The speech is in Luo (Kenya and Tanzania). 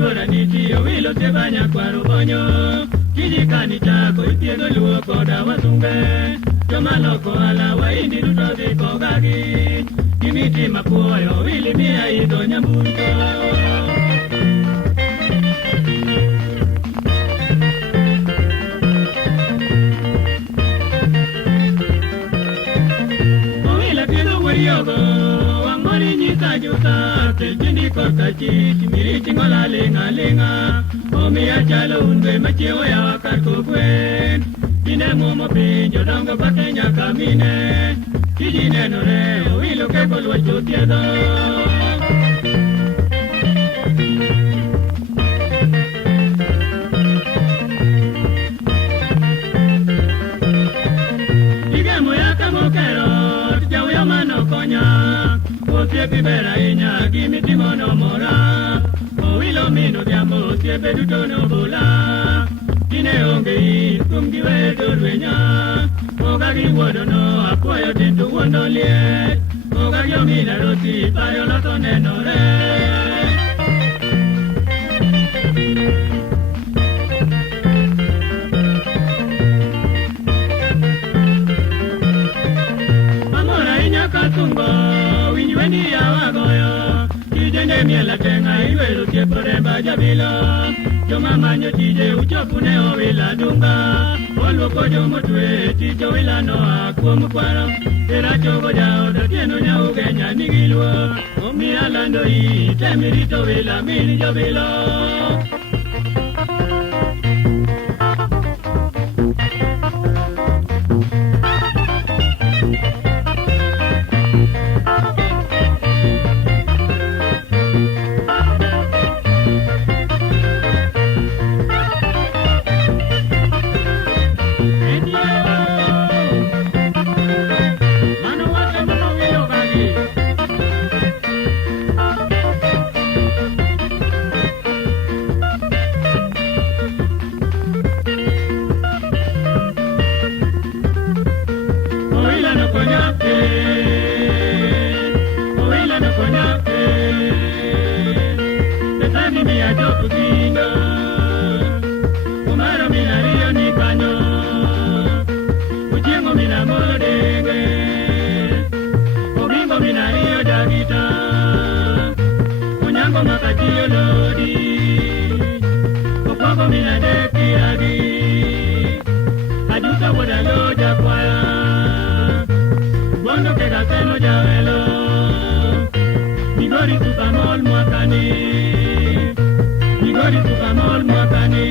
Iwara niti owilo tebanya kwaro bonyo Kijikani chako ipiego luo koda wasunge Joma loko ala waindi duto dhiko gagi Kimiti mapuoyo wili miya idho nyambuto Owila piego wariogo Wangmoni nyisa juta Teljindi korka chik Miriti ngola linga linga Omiya chalo unbe machiewo ya wakar kokwen Kine mumo pinjo dongo bate nyaka mine Kiji nenore owilo keko lwacho tiedho Igemo ya kamokero Jawyo manokonya Osiepi bera inya Gimitimo no mora Owilo mino diambo Osiepe duto no bola Kine onge in kum giwe dorwenya Oga giwodo no apuoyo tinto wondo liet Oga giomina roti payo loto nenore Amora inya katungo Winjweni ya wagoyo Kijende miela tenga iwelo tiepore bajabilo Joma manyo tije uchopune owila dunga Olwoko jomo twe tije owila noa kuom kwaro Tera chogo jao da tieno nyauge nyanigilwo Omiya lando i temirito wila min jobilo Migori tukamol mwakani